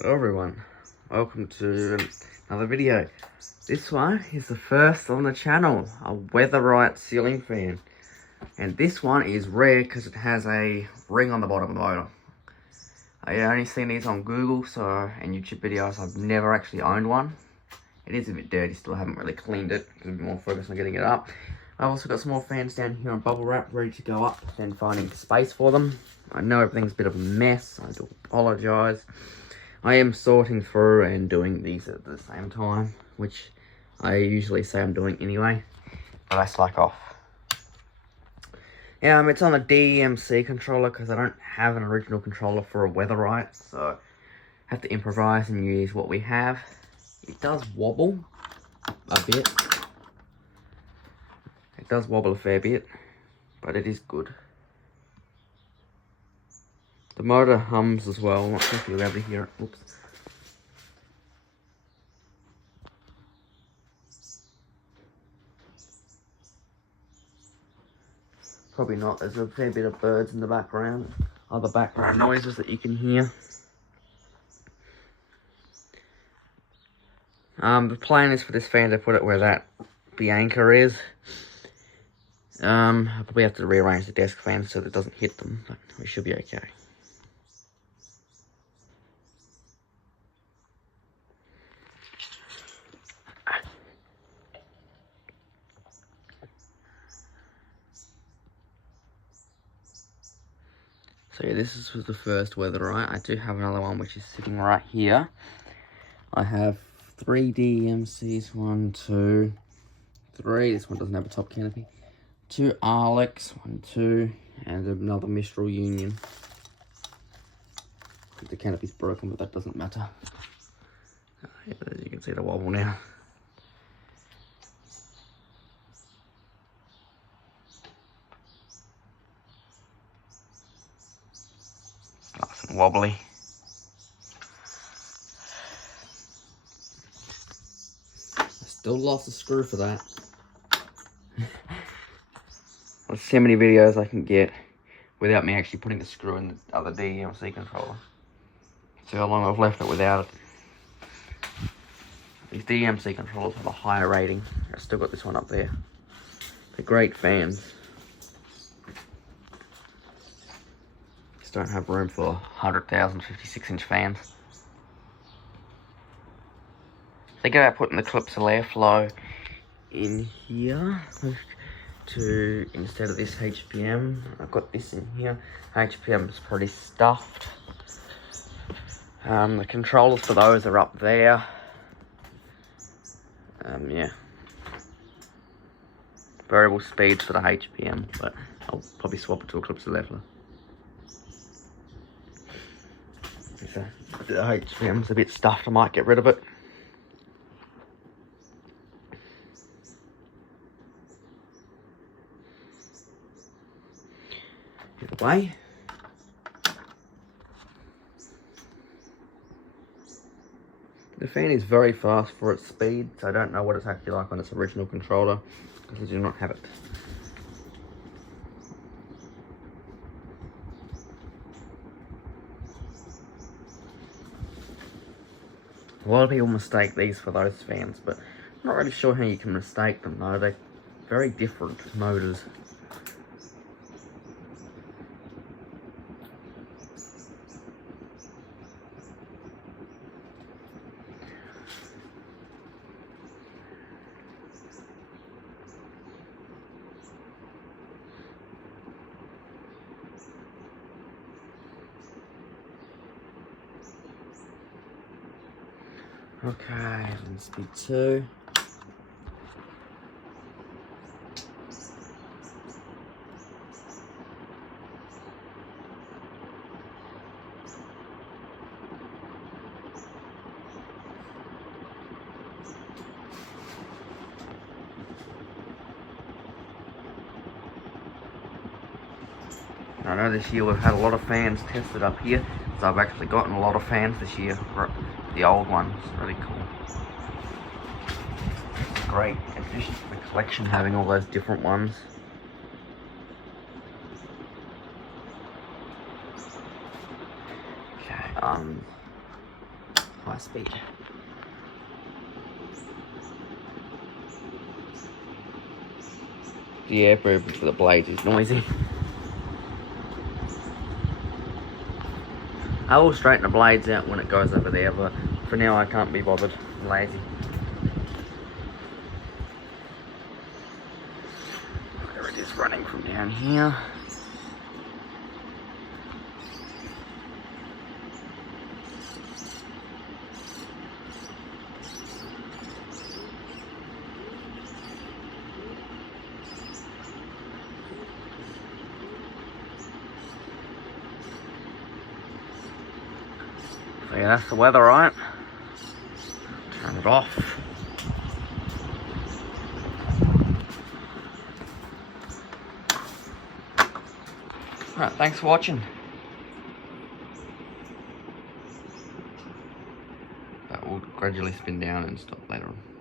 Hello everyone, welcome to another video. This one is the first on the channel, a Weatherite ceiling fan. And this one is rare because it has a ring on the bottom of the motor. I only seen these on Google and YouTube videos. I've never actually owned one. It is a bit dirty still, I haven't really cleaned it because I'm more focused on getting it up. I've also got some more fans down here on bubble wrap ready to go up and finding space for them. I know everything's a bit of a mess, I do apologise. I am sorting through and doing these at the same time, which I usually say I'm doing anyway, but I slack off. It's on a DMC controller because I don't have an original controller for a Weatherite, so I have to improvise and use what we have. It does wobble a bit. It does wobble a fair bit, but it is good. The motor hums as well. I'm not sure if you'll be able to hear it. Oops. Probably not. There's a fair bit of birds in the background. Other background noises that you can hear. The plan is for this fan to put it where the anchor is. I'll probably have to rearrange the desk fan so that it doesn't hit them, but we should be okay. So yeah, this was the first Weatherite. I do have another one which is sitting right here. I have 3 DMCs, 1, 2, 3. This one doesn't have a top canopy. 2 Alex, 1, 2, and another Mistral Union. The canopy's broken, but that doesn't matter. Yeah, as you can see the wobble now. Nice and wobbly. I still lost a screw for that. Let's see how many videos I can get without me actually putting the screw in the other DMC controller. See how long I've left it without it. These DMC controllers have a higher rating. I've still got this one up there. They're great fans. Just don't have room for 100,000 56-inch fans. Think about putting the Clipsal airflow in here instead of this HPM. I've got this in here. HPM is pretty stuffed. The controllers for those are up there. Yeah. Variable speeds for the HPM, but I'll probably swap it to a Clipsal airflow. So the HPM's a bit stuffed, I might get rid of it. Either way. The fan is very fast for its speed, so I don't know what it's actually like on its original controller, because I do not have it. A lot of people mistake these for those fans, but I'm not really sure how you can mistake them though. They're very different motors. Okay, let's be 2. I know this year we've had a lot of fans tested up here, so I've actually gotten a lot of fans this year. The old ones, really cool. It's a great addition to the collection having all those different ones. Okay, high speed. The air movement for the blades is noisy. I will straighten the blades out when it goes over there, but for now I can't be bothered. I'm lazy. There it is running from down here. So yeah, that's the Weatherite. Turn it off. Alright, thanks for watching. That will gradually spin down and stop later on.